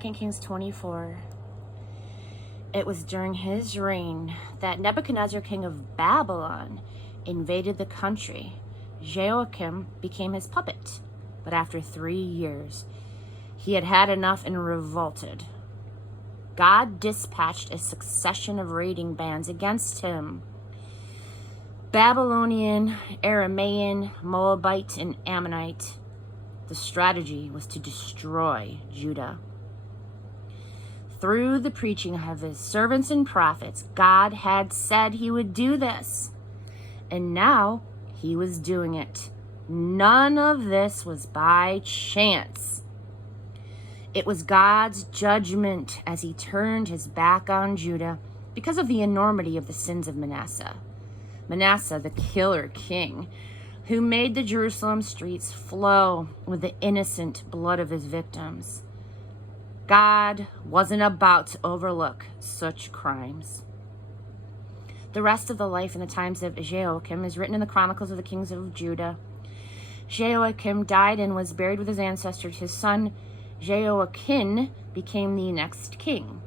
2 Kings 24. It was during his reign that Nebuchadnezzar, king of Babylon, invaded the country. Jehoiakim became his puppet, but after 3 years, he had had enough and revolted. God dispatched a succession of raiding bands against him. Babylonian, Aramaean, Moabite, and Ammonite. The strategy was to destroy Judah. Through the preaching of his servants and prophets, God had said he would do this. And now he was doing it. None of this was by chance. It was God's judgment as he turned his back on Judah because of the enormity of the sins of Manasseh. Manasseh, the killer king, who made the Jerusalem streets flow with the innocent blood of his victims. God wasn't about to overlook such crimes. The rest of the life and the times of Jehoiakim is written in the Chronicles of the Kings of Judah. Jehoiakim died and was buried with his ancestors. His son Jehoiakim became the next king.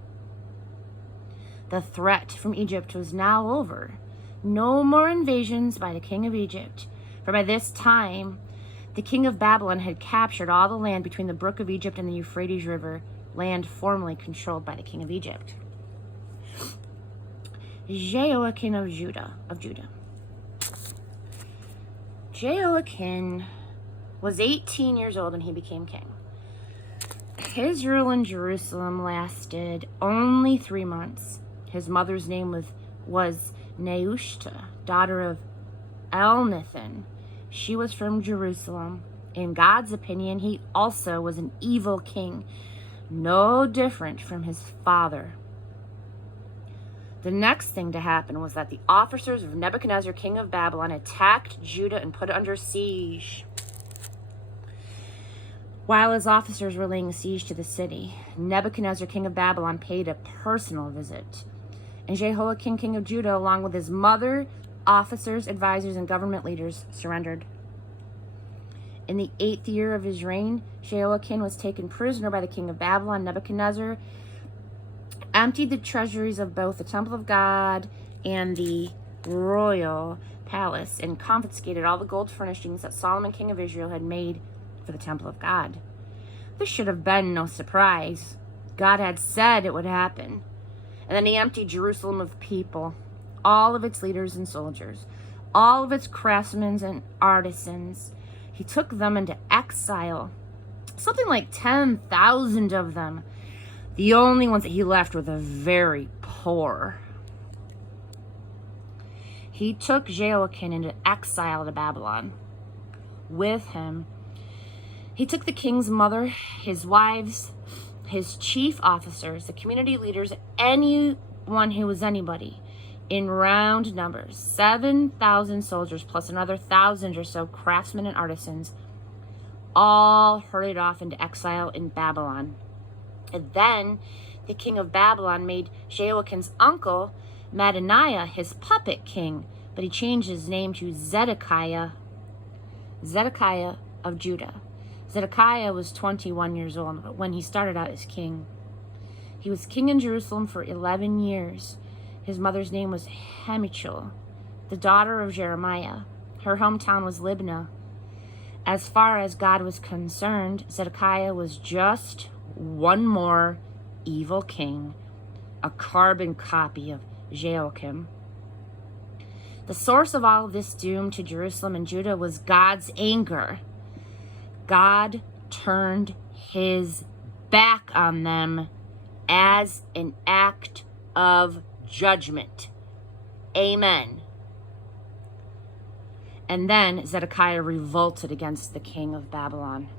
The threat from Egypt was now over. No more invasions by the king of Egypt, for by this time the king of Babylon had captured all the land between the brook of Egypt and the Euphrates River, land formerly controlled by the king of Egypt. Jehoiakim of Judah. Jehoiakim was 18 years old when he became king. His rule in Jerusalem lasted only 3 months. His mother's name was Nehushta, daughter of Elnathan. She was from Jerusalem. In God's opinion, he also was an evil king, no different from his father. The next thing to happen was that the officers of Nebuchadnezzar, king of Babylon, attacked Judah and put it under siege. While his officers were laying siege to the city, Nebuchadnezzar, king of Babylon, paid a personal visit. And Jehoiakim, king of Judah, along with his mother, officers, advisors, and government leaders, surrendered. In the 8th year of his reign, Jehoiakim was taken prisoner by the king of Babylon. Nebuchadnezzar emptied the treasuries of both the temple of God and the royal palace and confiscated all the gold furnishings that Solomon, king of Israel, had made for the temple of God. This should have been no surprise. God had said it would happen. And then he emptied Jerusalem of people, all of its leaders and soldiers, all of its craftsmen and artisans. He took them into exile, something like 10,000 of them. The only ones that he left were the very poor. He took Jehoiakim into exile to Babylon. With him, he took the king's mother, his wives, his chief officers, the community leaders, anyone who was anybody, in round numbers, 7,000 soldiers plus another 1,000 or so craftsmen and artisans, all hurried off into exile in Babylon. And then the king of Babylon made Jehoiakim's uncle, Mattaniah, his puppet king, but he changed his name to Zedekiah of Judah. Zedekiah was 21 years old when he started out as king. He was king in Jerusalem for 11 years. His mother's name was Hemichel, the daughter of Jeremiah. Her hometown was Libnah. As far as God was concerned, Zedekiah was just one more evil king, a carbon copy of Jehoiakim. The source of all of this doom to Jerusalem and Judah was God's anger. God turned his back on them as an act of judgment. Amen. And then Zedekiah revolted against the king of Babylon.